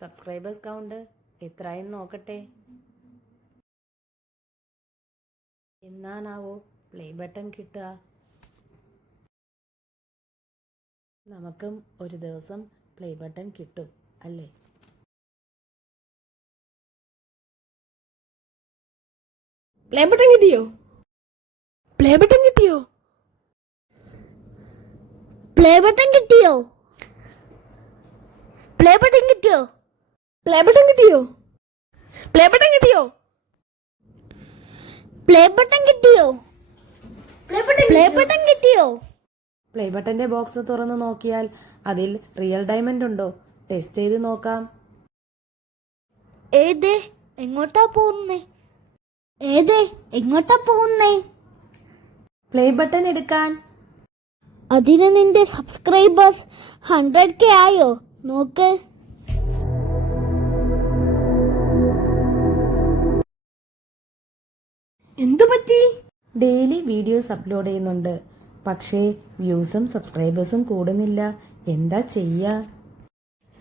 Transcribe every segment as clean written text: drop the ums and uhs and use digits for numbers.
Subscribers count എത്രയെന്ന് നോക്കട്ടെ. എന്നാണാവോ play button കിട്ടുക? നമുക്കും ഒരു ദിവസം പ്ലേ ബട്ടൺ കിട്ടും അല്ലേ? പ്ലേ ബട്ടൺ കിട്ടിയോ? പ്ലേ ബട്ടൺ കിട്ടിയോ? പ്ലേ ബട്ടൺ കിട്ടിയോ? പ്ലേ ബട്ടൺ കിട്ടിയോ? പ്ലേ ബട്ടൺ കിട്ടിയോ? പ്ലേ ബട്ടൺ കിട്ടിയോ? പ്ലേ ബട്ടൺ കിട്ടിയോ? പ്ലേ ബട്ടൺ കിട്ടിയോ? പ്ലേ ബട്ടന്റെ ബോക്സ് തുറന്ന് നോക്കിയാൽ അതിൽ റിയൽ ഡയമണ്ട് ഉണ്ടോ? ടെസ്റ്റ് ചെയ്ത് നോക്കാം. ഏതേ എങ്ങോട്ടാ പോകുന്നേ? ഏതേ എങ്ങോട്ടാ പോകുന്നേ? പ്ലേ ബട്ടൺ എടുക്കാൻ. അതിന് നിന്റെ സബ്സ്ക്രൈബേഴ്സ് 100K ആയോ? നോക്ക്. എന്തു പറ്റി? ഡെയിലി വീഡിയോസ് അപ്ലോഡ് ചെയ്യുന്നുണ്ട്, പക്ഷേ വ്യൂസും സബ്സ്ക്രൈബേഴ്സും കൂടുന്നില്ല. എന്താ ചെയ്യാ?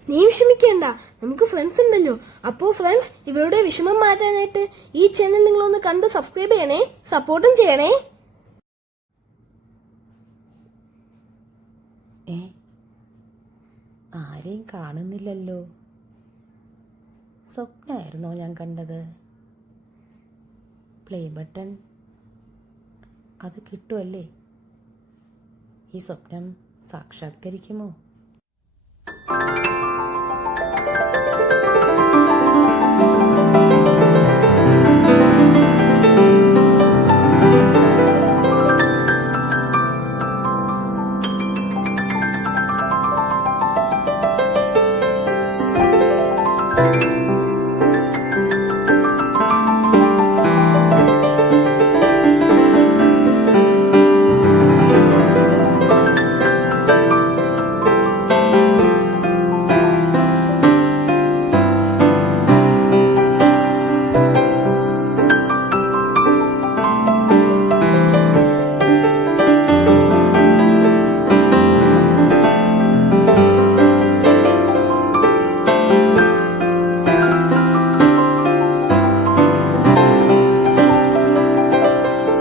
നീ വിഷമിക്കേണ്ട, നമുക്ക് ഫ്രണ്ട്സ് ഉണ്ടല്ലോ. അപ്പോ ഫ്രണ്ട്സ്, ഇവരുടെ വിഷമം മാറ്റാനായിട്ട് ഈ ചാനൽ നിങ്ങളൊന്ന് കണ്ട് സബ്സ്ക്രൈബ് ചെയ്യണേ, സപ്പോർട്ടും ചെയ്യണേ. ആരെയും കാണുന്നില്ലല്ലോ. സ്വപ്നമായിരുന്നോ ഞാൻ കണ്ടത്? പ്ലേ ബട്ടൺ അത് കിട്ടുമല്ലേ? ഈ സ്വപ്നം സാക്ഷാത്കരിക്കുമോ?